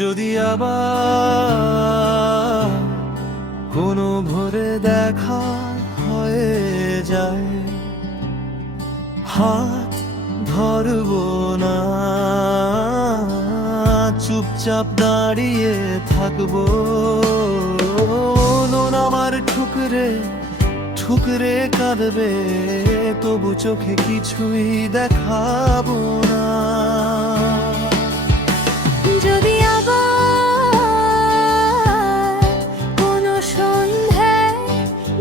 যদি আবার কোনো ভোরে দেখা হয়ে যায়, হাত ধরবো না, চুপচাপ দাঁড়িয়ে থাকবো। মন আমার ঠুকরে ঠুকরে কাঁদবে, তবু চোখে কিছুই দেখাবো না। যদি আবার কোনো সন্ধ্যায়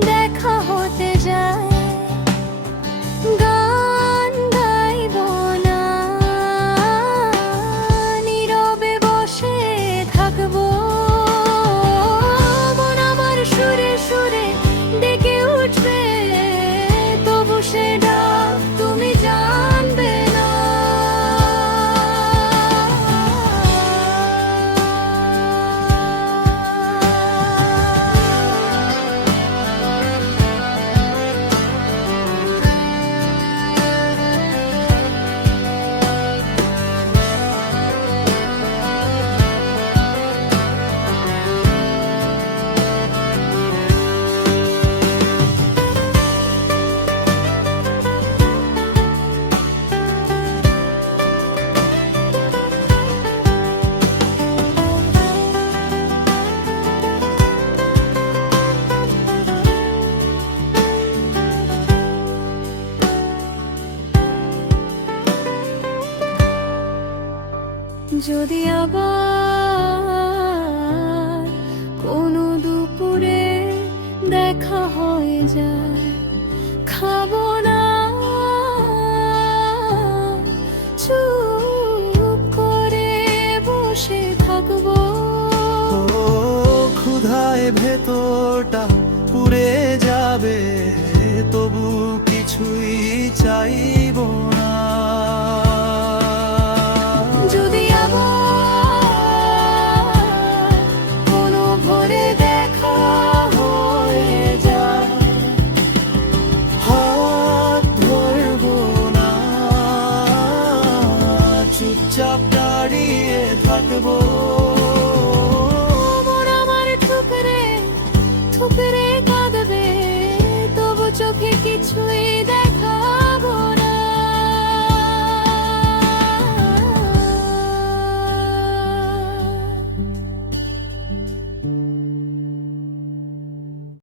দেখা হতে যায়, গান গাইব না, নীরবে বসে থাকবো। মন আমার সুরে সুরে ডেকে উঠবে, তবু সে ডাক তুমি জানবে না। যদি আবার কোনো দুপুরে দেখা হয়ে যায়, খাবো না, চুপ করে বসে থাকবো। ক্ষুধায় ভেতরটা পুড়ে যাবে, তবু কিছুই চাইব না।